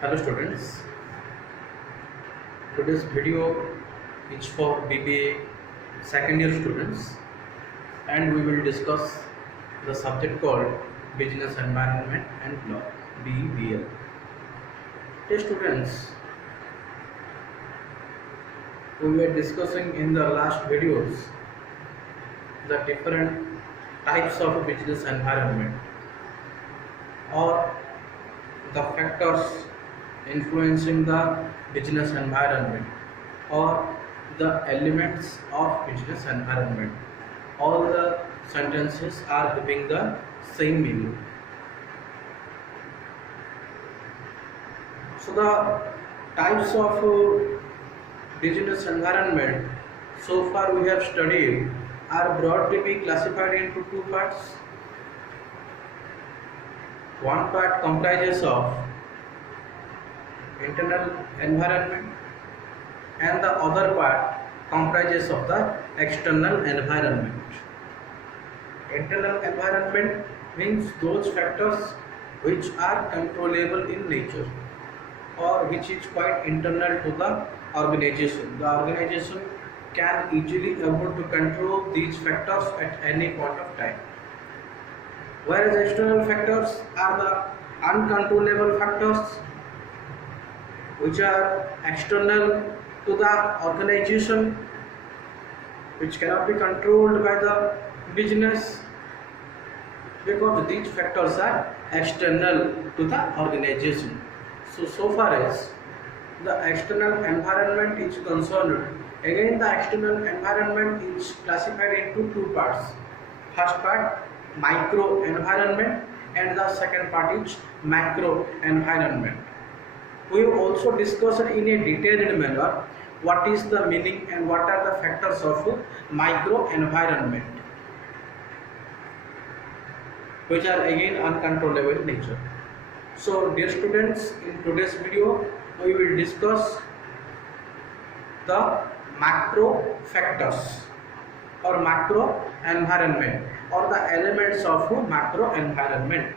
Hello students, today's video is for BBA second year students and we will discuss the subject called Business Environment and Law BEBL. Dear students, we were discussing in the last videos the different types of business environment or the factors influencing the business environment or the elements of business environment. All the sentences are having the same meaning. So the types of business environment so far we have studied are broadly be classified into two parts. One part comprises of internal environment and the other part comprises of the external environment. Internal environment means those factors which are controllable in nature or which is quite internal to the organization. The organization can easily able to control these factors at any point of time. Whereas external factors are the uncontrollable factors which are external to the organization, which cannot be controlled by the business because these factors are external to the organization. So far as the external environment is concerned, again the external environment is classified into two parts. First part micro environment and the second part is macro environment. We have also discussed in a detailed manner what is the meaning and what are the factors of micro environment, which are again uncontrollable in nature. So dear students, in today's video we will discuss the macro factors or macro environment or the elements of macro environment.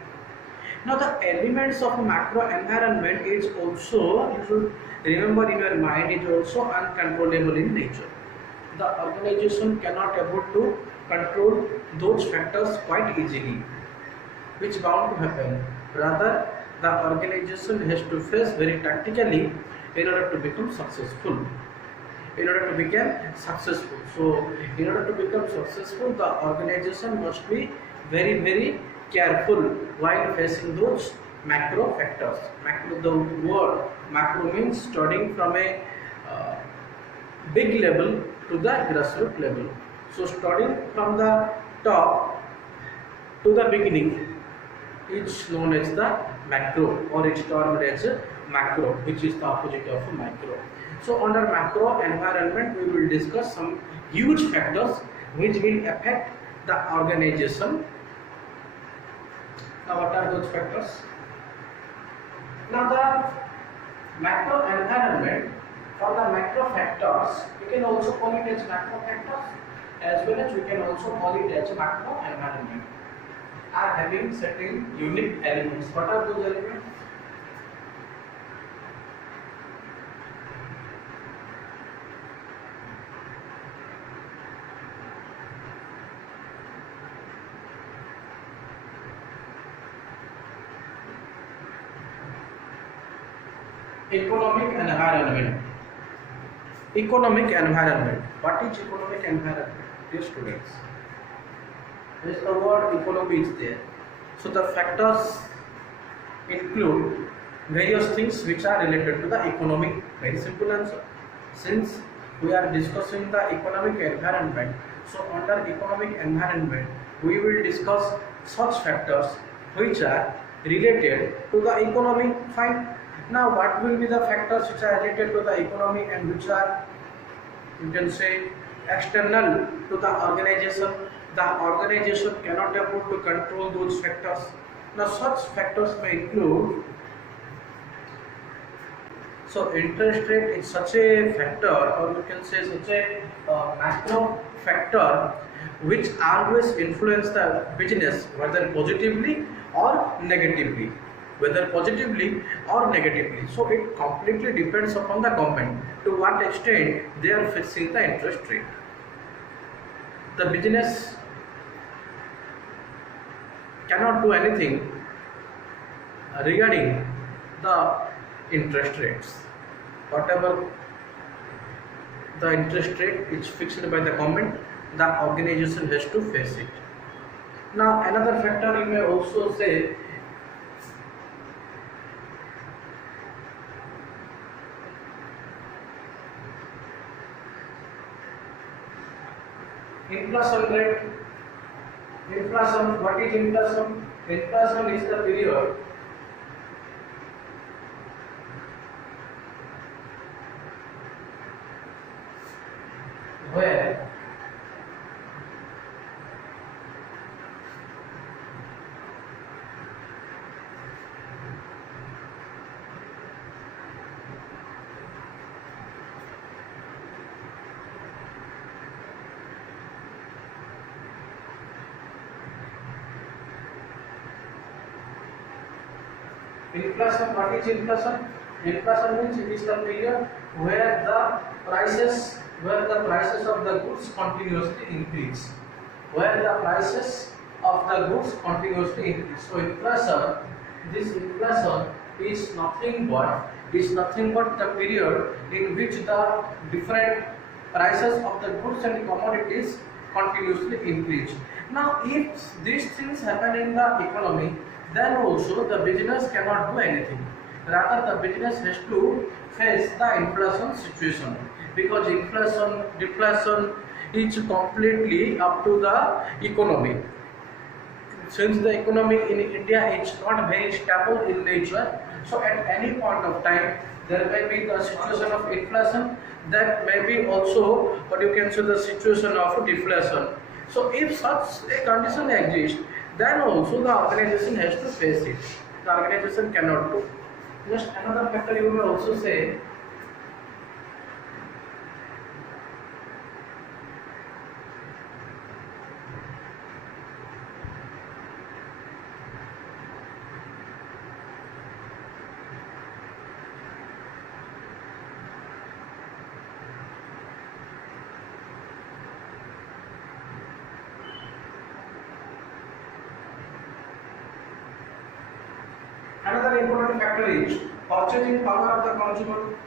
Now the elements of macro environment is also, you should remember in your mind, is also uncontrollable in nature. The organization cannot able to control those factors quite easily, which bound to happen. Rather, the organization has to face very tactically in order to become successful. So, in order to become successful, the organization must be very careful while facing those macro factors. The word macro means starting from a big level to the grassroots level. So starting from the top to the beginning is known as the macro, or it's termed as macro, which is the opposite of micro. So under macro environment we will discuss some huge factors which will affect the organization. Now what are those factors? Now the macro environment or the macro factors, we can also call it as macro factors as well as we can also call it as macro environment, are having certain unique elements. What are those elements? Economic environment. Economic environment. What is economic environment? Dear students, yes, the word economy is there. So the factors include various things which are related to the economic. Very simple answer. Since we are discussing the economic environment, so under economic environment we will discuss such factors which are related to the economy. Fine. Now what will be the factors which are related to the economy and which are, you can say, external to the organization? The organization cannot able to control those factors. Now such factors may include, so interest rate is such a factor, or you can say such a macro factor which always influence the business whether positively or negatively. whether positively or negatively. So it completely depends upon the government to what extent they are fixing the interest rate. The business cannot do anything regarding the interest rates. Whatever the interest rate is fixed by the government, the organization has to face it. Now, another factor you may also say inflation rate. Inflation, what is inflation? Inflation is the period where inflation, what is inflation? Inflation means it is the period where the prices of the goods continuously increase. Where the prices of the goods continuously increase. So this inflation is nothing but the period in which the different prices of the goods and commodities continuously increase. Now, if these things happen in the economy, then also the business cannot do anything. Rather, the business has to face the inflation situation, because deflation is completely up to the economy. Since the economy in India is not very stable in nature, so at any point of time there may be the situation of inflation, that may be also what you can say the situation of deflation. So if such a condition exists, then also the organization has to face it. The organization cannot do. Just another factor you may also say, another important factor is purchasing power of the consumer.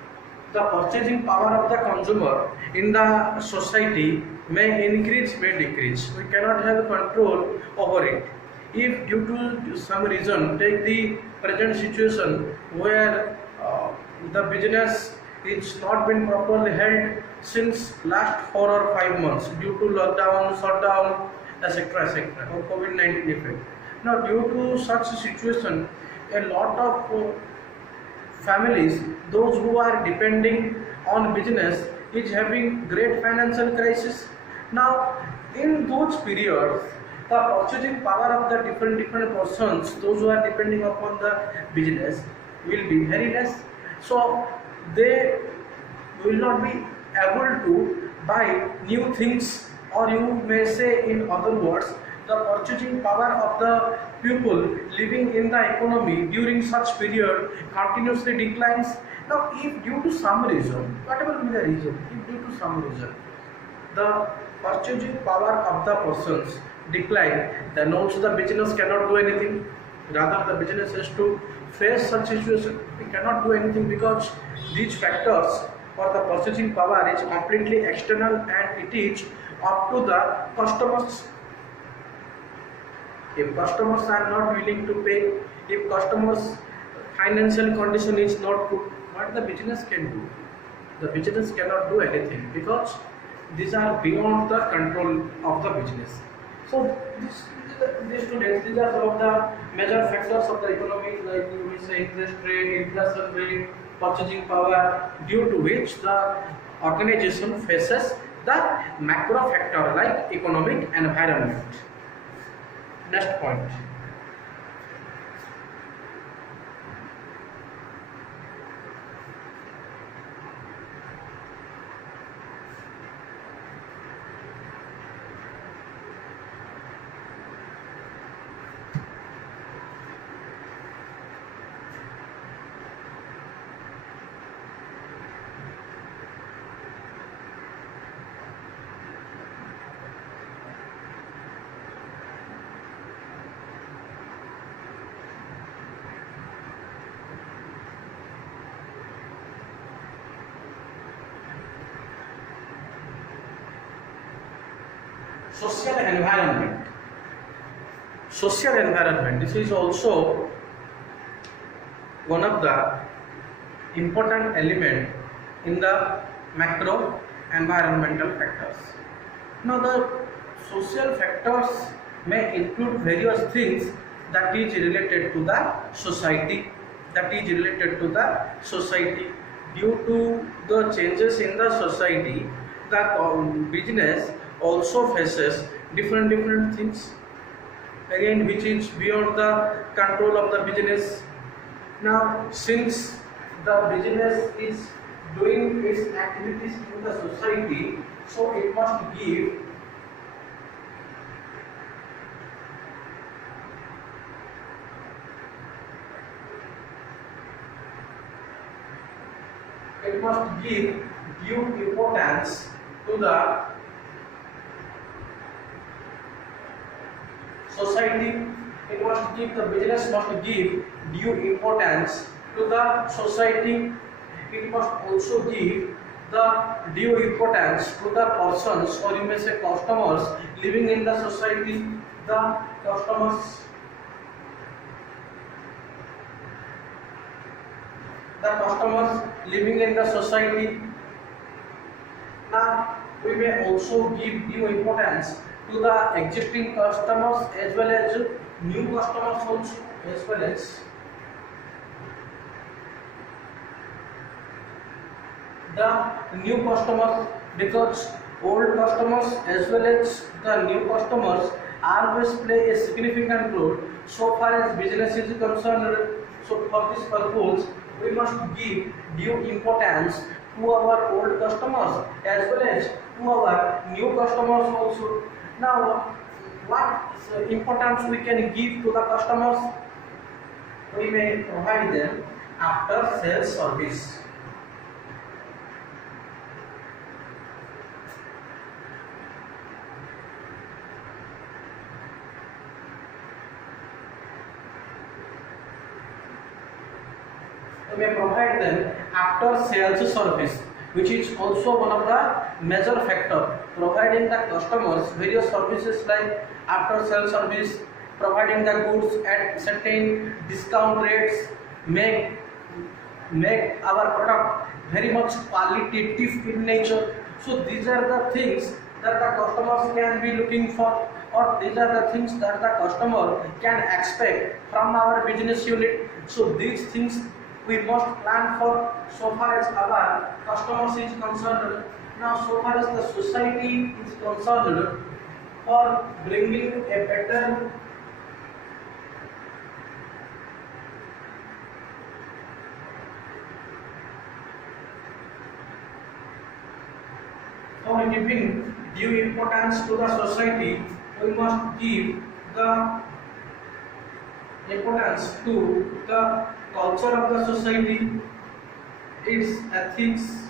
The purchasing power of the consumer in the society may increase, may decrease. We cannot have control over it. If due to some reason, take the present situation where the business is not been properly held since last 4 or 5 months due to lockdown, shutdown, etc., or COVID-19 effect. Now, due to such a situation, a lot of families, those who are depending on business, is having great financial crisis. Now, in those periods, the purchasing power of the different persons, those who are depending upon the business, will be very less. So they will not be able to buy new things, or you may say in other words, the purchasing power of the people living in the economy during such period continuously declines. Now, if due to some reason, whatever be the reason, if due to some reason the purchasing power of the persons decline, then also the business cannot do anything. Rather, the business has to face such situation. We cannot do anything, because these factors for the purchasing power is completely external, and it is up to the customers. If customers are not willing to pay, if customers' financial condition is not good, what the business can do? The business cannot do anything, because these are beyond the control of the business. So these students, these are some of the major factors of the economy, like you will say interest rate, inflation rate, purchasing power, due to which the organization faces the macro factor like economic environment. Next point. social environment. Social environment, this is also one of the important element in the macro environmental factors. Now the social factors may include various things that is related to the society, due to the changes in the society. The business also faces different things, again, which is beyond the control of the business. Now since the business is doing its activities in the society, so it must give due importance to the society. The business must give due importance to the society. It must also give the due importance to the persons, or you may say customers, living in the society. The customers living in the society. Now we may also give due importance to the existing customers as well as new customers also, as well as the new customers, because old customers as well as the new customers always play a significant role so far as business is concerned. So for this purpose we must give due importance to our old customers as well as to our new customers also. Now what importance we can give to the customers? We may provide them after sales service. We may provide them after sales service, which is also one of the major factor, providing the customers various services like after sales service, providing the goods at certain discount rates, make our product very much qualitative in nature. So these are the things that the customers can be looking for, or these are the things that the customer can expect from our business unit. So these things we must plan for so far as our customers is concerned. Now so far as the society is concerned, for bringing a better for giving due importance to the society, we must give the importance to the culture of the society, its ethics,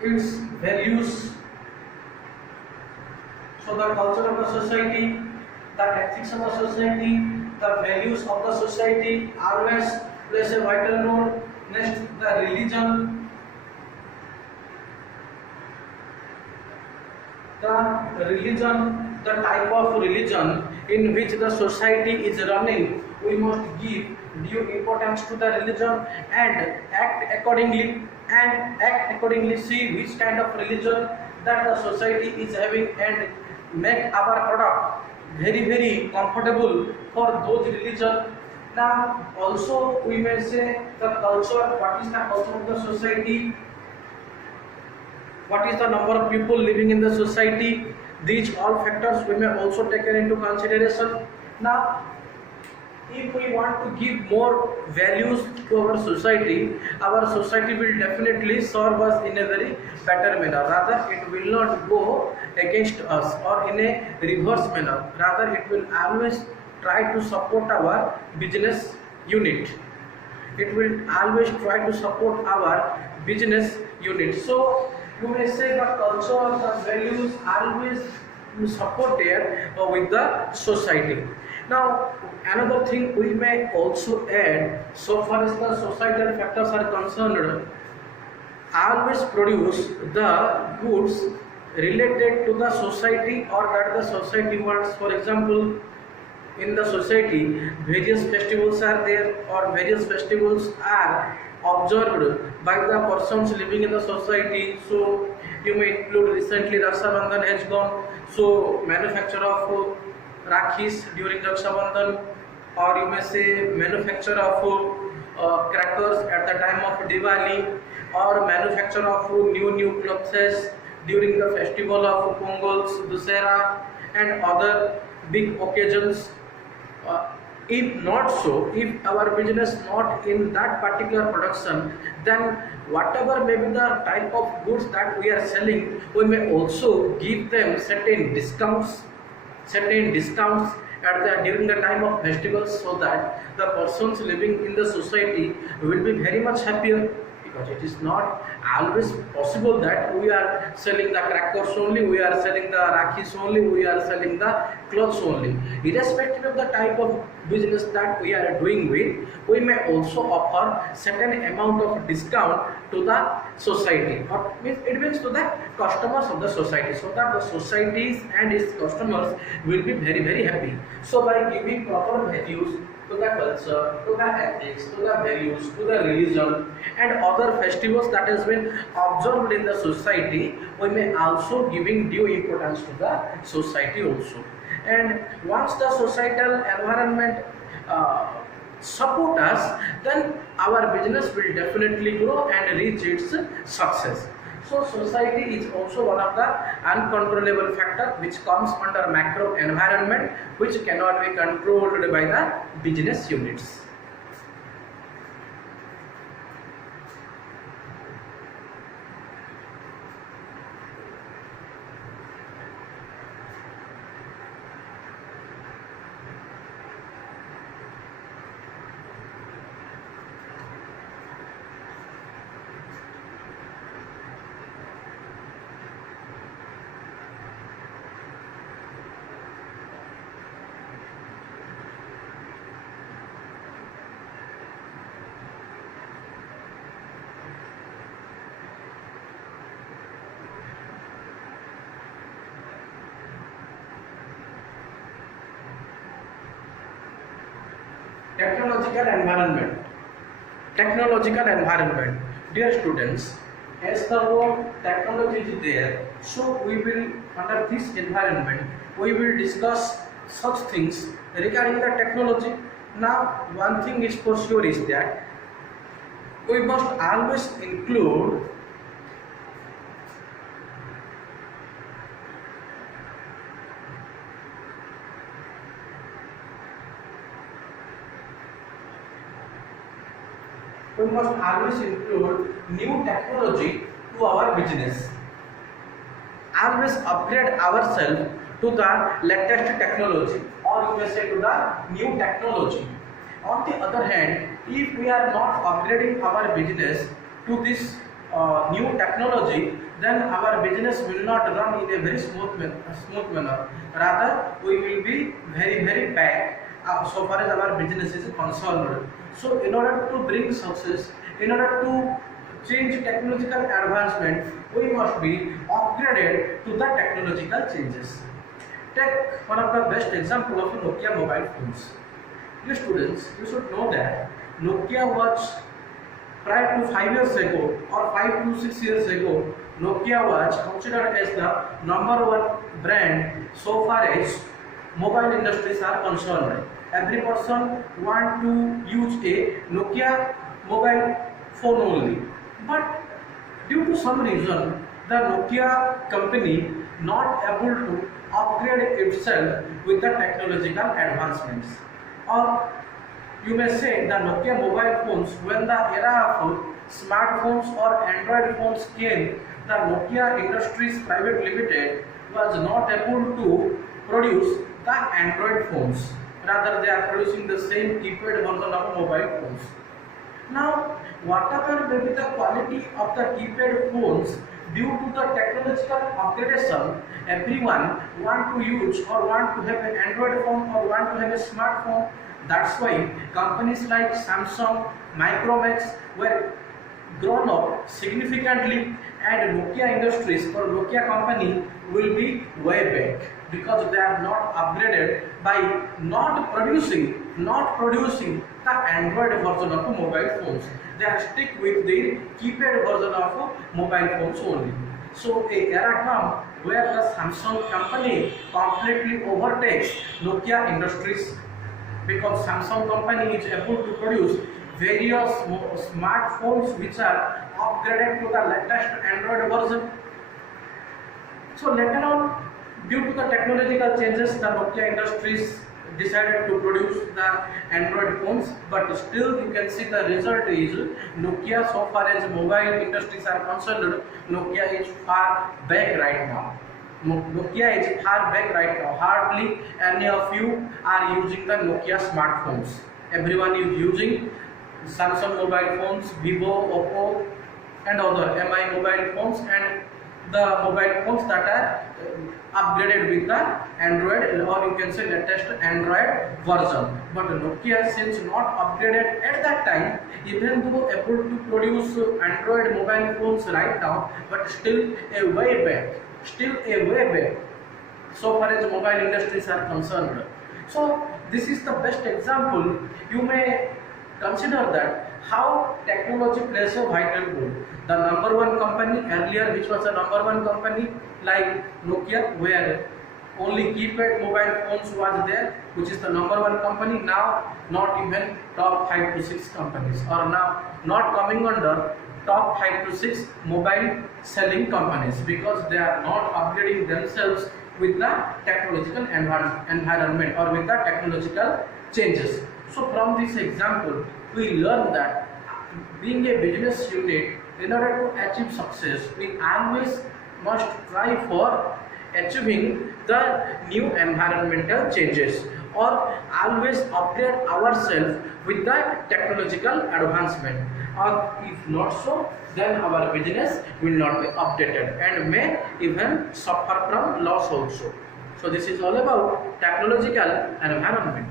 its values. So the culture of the society, the ethics of the society, the values of the society always plays a vital role. Next, the religion. The type of religion in which the society is running, we must give due importance to the religion and act accordingly. See which kind of religion that the society is having, and make our product very comfortable for those religion. Now also we may say the culture. What is the culture of the society? What is the number of people living in the society? These all factors we may also taken into consideration. Now if we want to give more values to our society will definitely serve us in a very better manner. Rather, it will not go against us or in a reverse manner. Rather, it will always try to support our business unit. It will always try to support our business unit. So you may say the culture, the values always supported with the society. Now another thing we may also add, so far as the societal factors are concerned, always produce the goods related to the society or that the society wants. For example, in the society various festivals are there or various festivals are observed by the persons living in the society. So you may include recently Raksha Bandhan has gone, so manufacture of Rakhis during Raksha Bandhan, or you may say manufacture of crackers at the time of Diwali, or manufacture of new clothes during the festival of Pongal, Dussehra and other big occasions. uh, if not so, if our business not in that particular production, then whatever may be the type of goods that we are selling, we may also give them certain discounts at the during the time of festivals, so that the persons living in the society will be very much happier, because it is not always possible that we are selling the crackers only, we are selling the rakhis only, we are selling the clothes only. Irrespective of the type of business that we are doing with, we may also offer certain amount of discount to the society, or it means to the customers of the society, so that the societies and its customers will be very happy. So by giving proper values to the culture, to the ethics, to the values, to the religion and other festivals that has been observed in the society, we may also giving due importance to the society also. And once the societal environment uh, support us, then our business will definitely grow and reach its success. So society is also one of the uncontrollable factor which comes under macro environment, which cannot be controlled by the business units. Technological environment. Technological environment. Dear students, as the word technology is there, so we will, under this environment, we will discuss such things regarding the technology. Now, one thing is for sure is that we must always include new technology to our business. Always upgrade ourselves to the latest technology, or you may say to the new technology. On the other hand, if we are not upgrading our business to this new technology, then our business will not run in a very smooth manner. Rather, we will be very bad so far as our business is concerned. So, in order to bring success, in order to change technological advancement, we must be upgraded to the technological changes. Take one of the best example of Nokia mobile phones. Dear students, you should know that Nokia was, prior to 5 years ago or 5 to 6 years ago, Nokia was considered as the number one brand so far as mobile industries are concerned. Every person want to use a Nokia mobile phone only. But due to some reason, the Nokia company not able to upgrade itself with the technological advancements. Or you may say the Nokia mobile phones, when the era of smartphones or Android phones came, the Nokia Industries Private Limited was not able to produce the Android phones. Rather, they are producing the same keypad version of mobile phones. Now, whatever may be the quality of the keypad phones, due to the technological upgradation, everyone want to use or want to have an Android phone or want to have a smartphone. That's why companies like Samsung, Micromax were grown up significantly, and Nokia Industries or Nokia company will be way back because they are not upgraded by not producing the Android version of mobile phones. They are stick with the keypad version of mobile phones only. So a era come where the Samsung company completely overtakes Nokia Industries because Samsung company is able to produce various smartphones which are upgraded to the latest Android version. So later on, due to the technological changes, the Nokia Industries decided to produce the Android phones, but still you can see the result is Nokia, so far as mobile industries are concerned, Nokia is far back right now. Nokia is far back right now. Hardly any of you are using the Nokia smartphones. Everyone is using Samsung mobile phones, Vivo, Oppo, and other MI mobile phones, and the mobile phones that are upgraded with the Android, or you can say latest Android version. But Nokia, since not upgraded at that time, even though able to produce Android mobile phones right now, but still a way back, so far as mobile industries are concerned. So this is the best example. You may consider that how technology plays a vital role. The number one company earlier, which was a number one company like Nokia, where only keypad mobile phones was there, which is the number one company. Now not even top 5 to 6 companies are now not coming under top 5 to 6 mobile selling companies because they are not upgrading themselves with the technological environment or with the technological changes. So from this example, we learn that being a business unit, in order to achieve success, we always must try for achieving the new environmental changes or always upgrade ourselves with the technological advancement, or if not so, then our business will not be updated and may even suffer from loss also. So this is all about technological environment.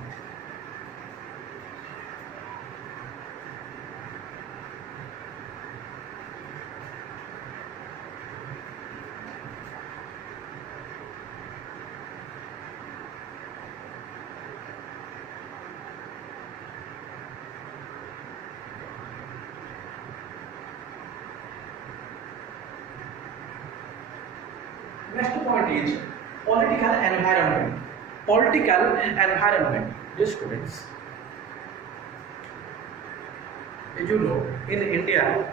Next point is political environment. Political environment. Dear students, as you know, in India,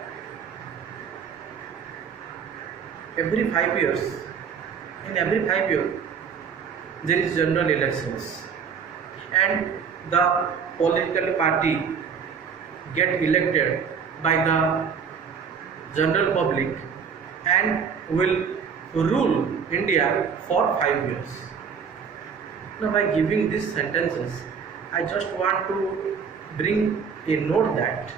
every 5 years, in every 5 years, there is general elections, and the political party get elected by the general public and will rule India for 5 years. Now, by giving these sentences, I just want to bring a note that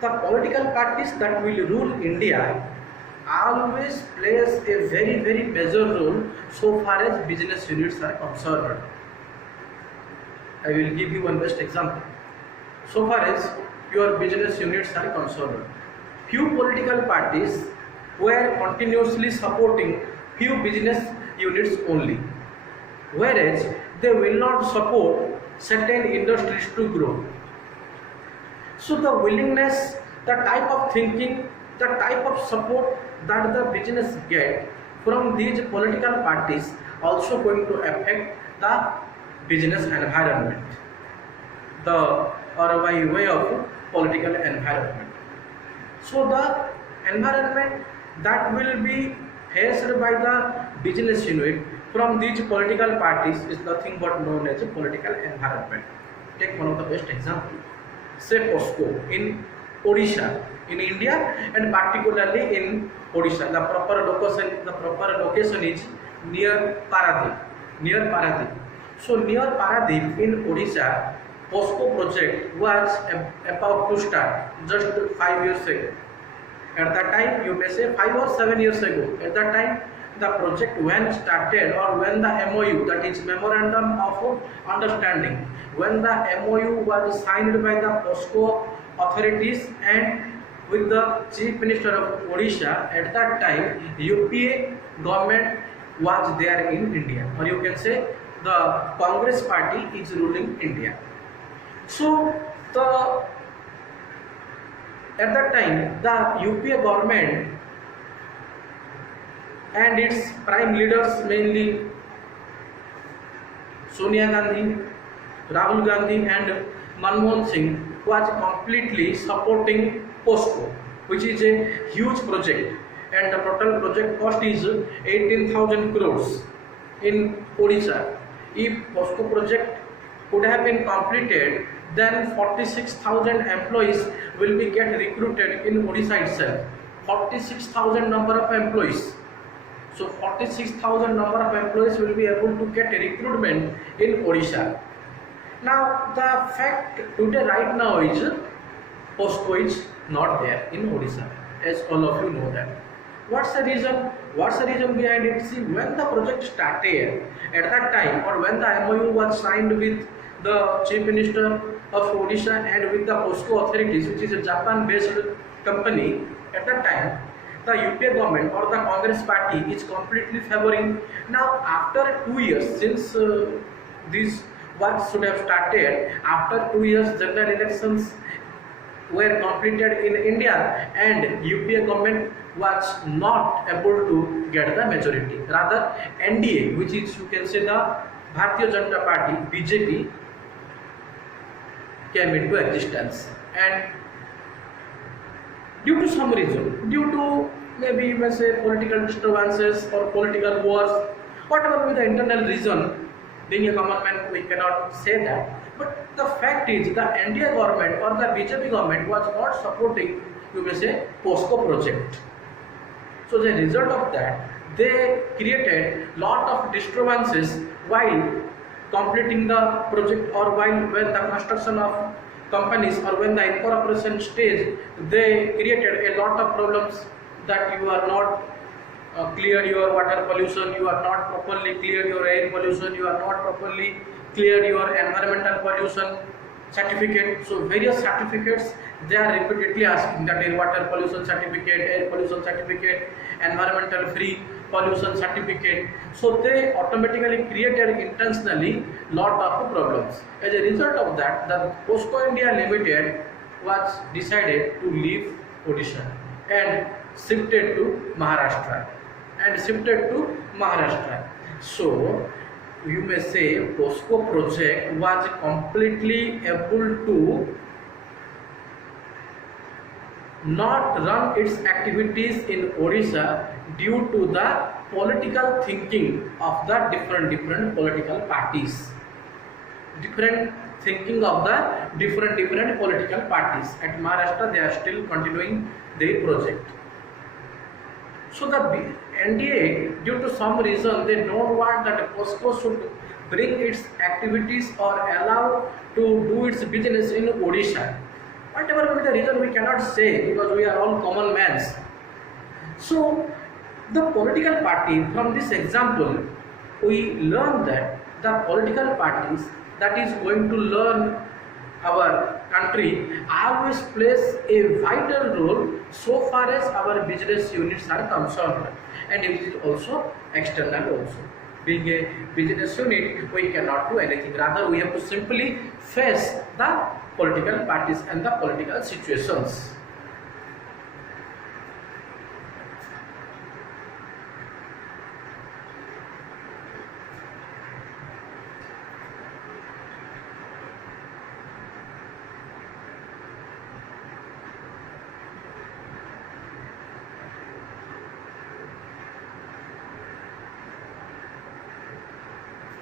the political parties that will rule India always plays a very major role so far as business units are concerned. I will give you one best example. So far as your business units are concerned, few political parties were continuously supporting few business units only, whereas they will not support certain industries to grow. So the willingness, the type of thinking, the type of support that the business get from these political parties also going to affect the business environment, the or by way of political environment. So the environment that will be faced by the business unit from these political parties is nothing but known as a political environment. Take one of the best example, say POSCO in Odisha, in India, and particularly in Odisha. The proper location is near Paradip. So near Paradip in Odisha, POSCO project was about to start just 5 years ago. At that time, you may say 5 or 7 years ago, at that time the project when started, or when the MOU, that is Memorandum of Understanding, when the MOU was signed by the POSCO authorities and with the Chief Minister of Odisha at that time, UPA government was there in India, or you can say the Congress party is ruling India. So the at that time the UPA government and its prime leaders, mainly Sonia Gandhi, Rahul Gandhi and Manmohan Singh, was completely supporting POSCO, which is a huge project, and the total project cost is 18,000 crores in Odisha. If POSCO project could have been completed, then 46,000 employees will be get recruited in Odisha itself. 46,000 number of employees. So 46,000 number of employees will be able to get a recruitment in Odisha. Now the fact today right now is POSCO is not there in Odisha, as all of you know that. What's the reason? What's the reason behind it? See, when the project started at that time, or when the MOU was signed with the Chief Minister of Odisha and with the POSCO authorities, which is a Japan-based company, at that time, the UPA government or the Congress party is completely favoring. Now, after 2 years, since this work should have started, after 2 years, general elections were completed in India, and UPA government was not able to get the majority. Rather, NDA, which is you can say the Bharatiya Janata Party (BJP), came into existence, and due to some reason, due to maybe you may say political disturbances or political wars, whatever be the internal reason, being a common man, we cannot say that. But the fact is, the NDA government or the BJP government was not supporting, you may say, POSCO project. So the result of that, they created lot of disturbances while completing the project, or while when the construction of companies or when the incorporation stage, they created a lot of problems that you are not cleared your water pollution, you are not properly cleared your air pollution, you are not properly cleared your environmental pollution certificate. So various certificates they are repeatedly asking, that is water pollution certificate, air pollution certificate, environmental free pollution certificate. So they automatically created intentionally lot of problems. As a result of that, the POSCO India Limited was decided to leave Odisha and shifted to Maharashtra. So you may say POSCO project was completely able to not run its activities in Odisha due to the political thinking of the different political parties. Different thinking of the different political parties. At Maharashtra, they are still continuing their project. So the NDA, due to some reason, they don't want that POSCO should bring its activities or allow to do its business in Odisha. Whatever be the reason, we cannot say, because we are all common men. So the political party, from this example, we learn that the political parties that is going to learn our country always plays a vital role so far as our business units are concerned, and it is also external also. Being a business unit, we cannot do anything. Rather, we have to simply face the political parties and the political situations.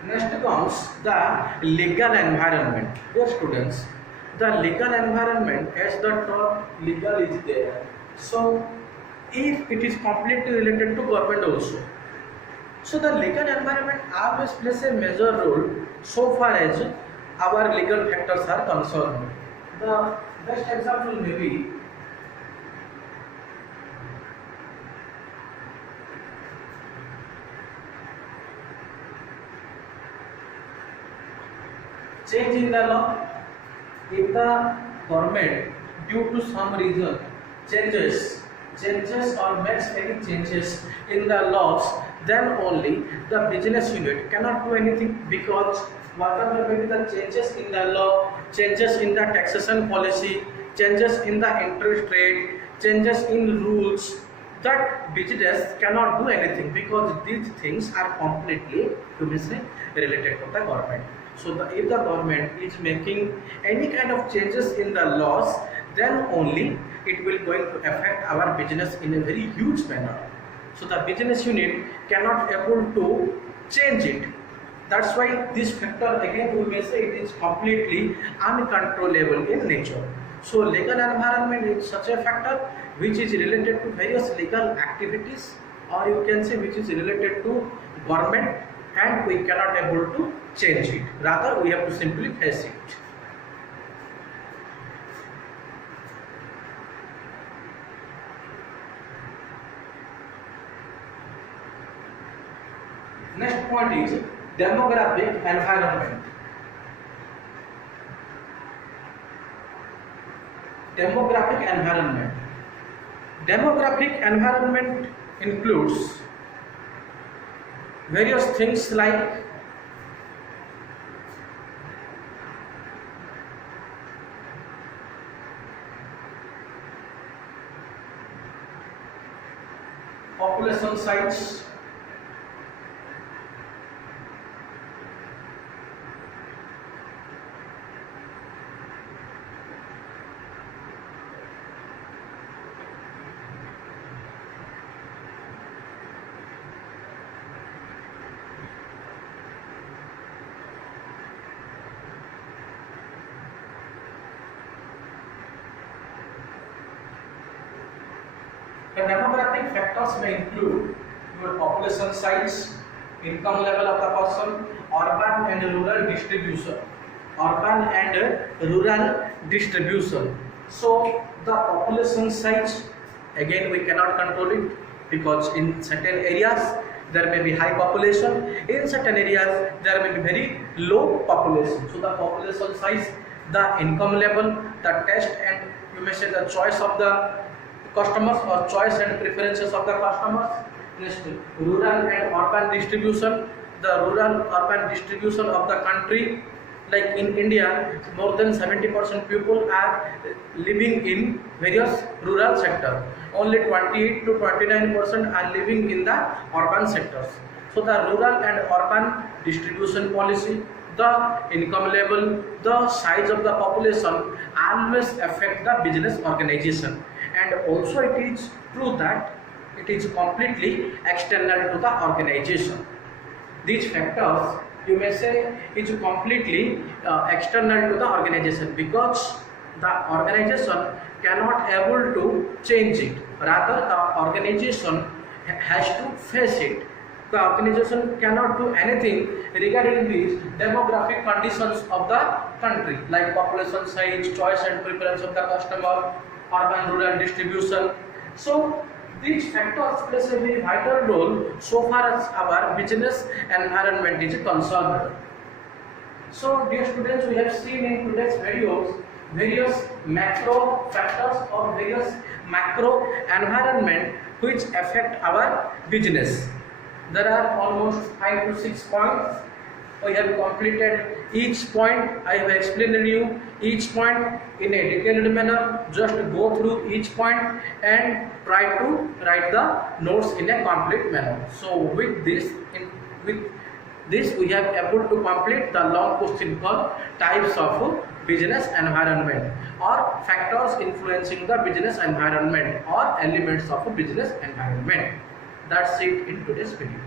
Next comes the legal environment. Dear students, the legal environment, as the term legal is there, so if it is completely related to government also, so the legal environment always plays a major role so far as our legal factors are concerned. The best example may be change in the law. If the government due to some reason changes or makes any changes in the laws, then only the business unit cannot do anything, because whatever may be the changes in the law, changes in the taxation policy, changes in the interest rate, changes in rules, that business cannot do anything, because these things are completely, to be say, related to the government. So if the government is making any kind of changes in the laws, then only it will going to affect our business in a very huge manner. So the business unit cannot able to change it. That's why this factor, again we may say, it is completely uncontrollable in nature. So legal environment is such a factor which is related to various legal activities, or you can say which is related to government, and we cannot able to change it. Rather, we have to simply face it. Next point is demographic environment. Demographic environment. Demographic environment includes various things like population size, the demographic factors may include your population size, income level of the person, urban and rural distribution. Urban and rural distribution. So the population size, again we cannot control it, because in certain areas there may be high population, in certain areas there may be very low population. So the population size, the income level, the taste, and you may say the choice of the customers, or choice and preferences of the customers. Next, rural and urban distribution. The rural urban distribution of the country, like in India, more than 70% people are living in various rural sector. Only 28 to 29% are living in the urban sectors. So the rural and urban distribution policy, the income level, the size of the population always affect the business organization. And also it is true that it is completely external to the organization. These factors, you may say, is completely external to the organization, because the organization cannot able to change it. Rather, the organization has to face it. The organization cannot do anything regarding these demographic conditions of the country, like population size, choice and preference of the customer, urban rural distribution. So these factors play a very vital role so far as our business environment is concerned. So dear students, we have seen in today's videos various macro factors or various macro environment which affect our business. There are almost 5 to 6 points. We have completed each point. I have explained you each point in a detailed manner. Just go through each point and try to write the notes in a complete manner. So with this we have able to complete the long question called types of business environment, or factors influencing the business environment, or elements of a business environment. That's it in today's video.